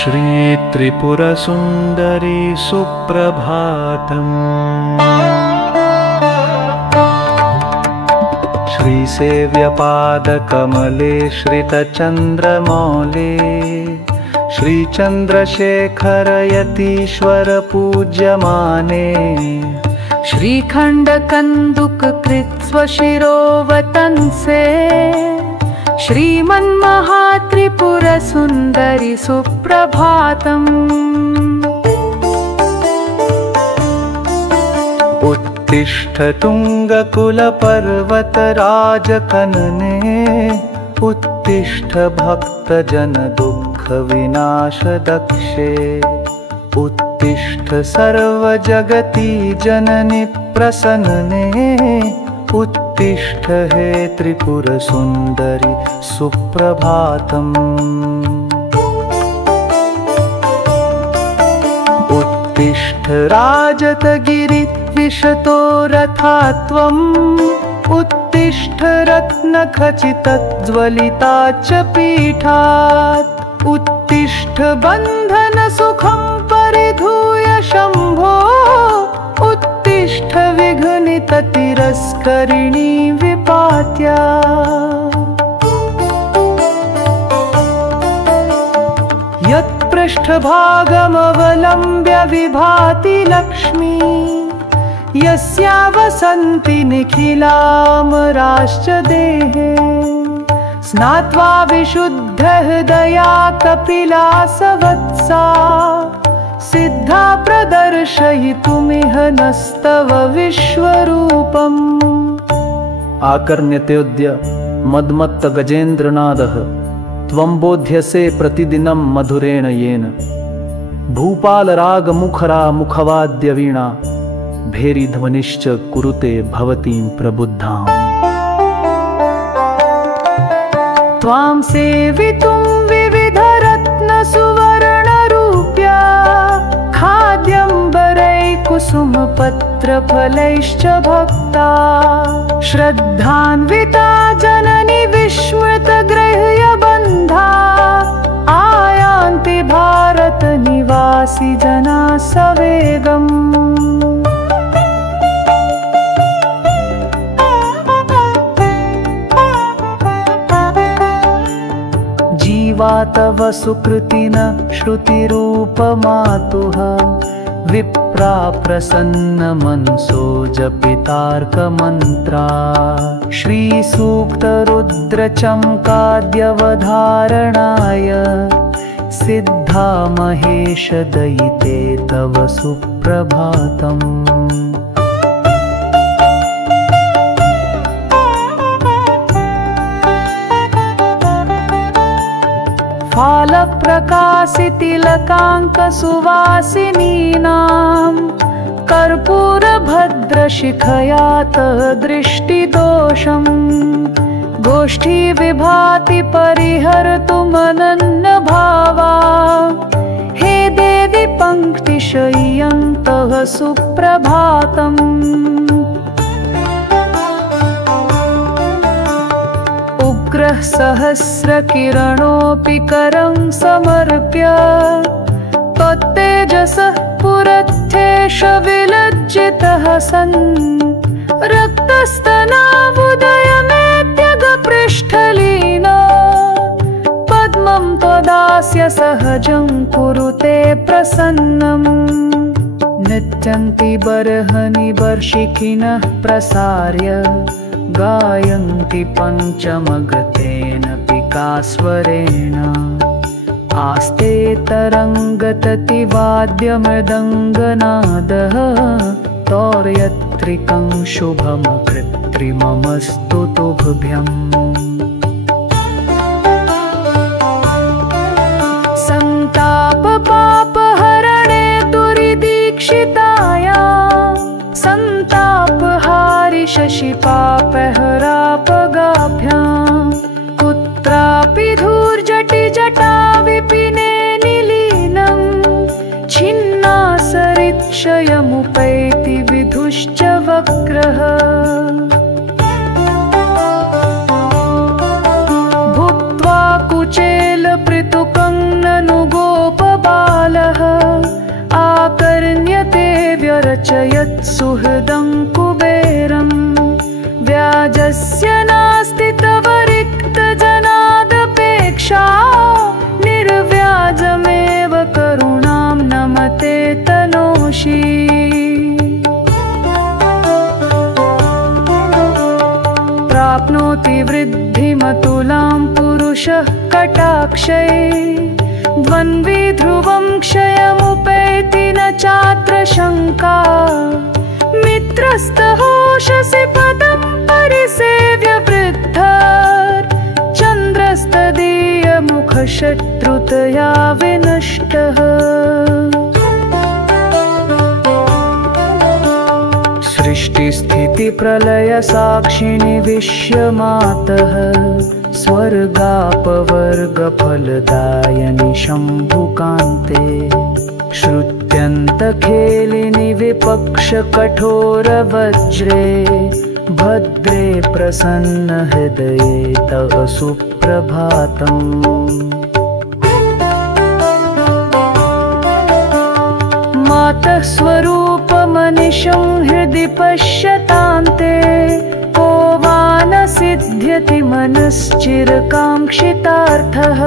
श्री त्रिपुरसुन्दरी सुप्रभातम्। श्रीसेव्यपादकमले श्रितचन्द्रमौले श्रीचन्द्रशेखरयतीश्वर पूज्यमाने श्रीखण्डकन्दुककृत्स्वशिरोवतंसे श्रीमन्महात्रिपुरसुन्दरि सुप्रभातम्। उत्तिष्ठ तुङ्गकुलपर्वतराजकनने उत्तिष्ठ भक्तजनदुःखविनाशदक्षे उत्तिष्ठ सर्वजगति जननि प्रसन्ने उत्तिष्ठ हे त्रिपुरसुन्दरि सुप्रभातम्। उत्तिष्ठ राजतगिरिद्विषतो रथा त्वम् उत्तिष्ठ रत्नखचितज्वलिताच्च पीठात् उत्तिष्ठ बन्धनसुखं परिधूय शम्भो उत्तिष्ठ विघ्निततिरस्करिणी विपात्या। यत्पृष्ठभागमवलम्ब्य विभाति लक्ष्मी यस्या वसन्ति निखिलामराश्च देहे स्नात्वा विशुद्धहृदया कपिलासवत्सा सिद्धा प्रदर्शयितुमिह नस्तव विश्वरूपम्। आकर्ण्यतेऽद्य मद्मत्त गजेन्द्रनादः त्वं बोध्यसे प्रतिदिनं मधुरेण येन भूपालरागमुखरा मुखवाद्यवीणा भेरीध्वनिश्च कुरुते भवतीं प्रबुद्धाम्। त्वां सेवितुं विविधरत्नसुवर्णरूप्या खाद्यम्बरैकुसुमपत्रफलैश्च भक्ता श्रद्धान्विता जननि विस्मृतगृह्यबन्धा आयान्ति भारतनिवासि जना सवेगम्। जीवा तव सुकृतिन श्रुतिरूपमातुः विप्रा प्रसन्नमनसो जपितार्कमन्त्रा श्रीसूक्तरुद्रचमकाद्यवधारणाय सिद्धा महेशदयिते तव सुप्रभातम्। फालप्रकाशितिलकाङ्कसुवासिनीनां कर्पूरभद्रशिखयात दृष्टिदोषम् गोष्ठी विभाति परिहर्तुमनन्यभावा हे देवि पङ्क्तिशय्यन्तः सुप्रभातम्। उग्रः सहस्रकिरणोऽपि करं समर्प्य त्वत्तेजसः पुरच्छेष विलज्जितः सन् रक्तस्तनावुदयमेत्यगपृष्ठलीन पद्मं त्वदास्य सहजं कुरुते प्रसन्नम्। नृत्यन्ति बर्हनि वर्षिखिनः प्रसार्य गायन्ति पञ्चमगतेन पिकास्वरेण आस्ते तरङ्गततिवाद्यमृदङ्गनादः तौर्यत्रिकं शुभमकृत्रिममस्तु तुभ्यम्। सन्तापपापहरणे दुरिदीक्षिताया सन्तापहारि शशिपापहरापगाभ्याम् कुत्रापि धूर्जटिजटा विपिने निलीनं छिन्नासरिक्षयमुपैति विधुश्च वक्रः भुक्त्वा कुचेलपृतुकं ननु गोप दृशः कटाक्षै द्वन्द्वि ध्रुवं क्षयमुपैति न चात्र शङ्का मित्रस्तहोषसि पदं परिसेव्य वृद्धर्चन्द्रस्तदीयमुखशत्रुतया विनष्टः सृष्टिस्थितिप्रलयसाक्षिणि विश्वमातः स्वर्गापवर्गफलदायनि शम्भुकान्ते श्रुत्यन्तखेलिनि विपक्षकठोरवज्रे भद्रे प्रसन्नहृदये तव सुप्रभातम् मातः स्वरूपमनिशं हृदि पश्यतान्ते को वा न सिद्ध्यति मनश्चिरकाङ्क्षितार्थः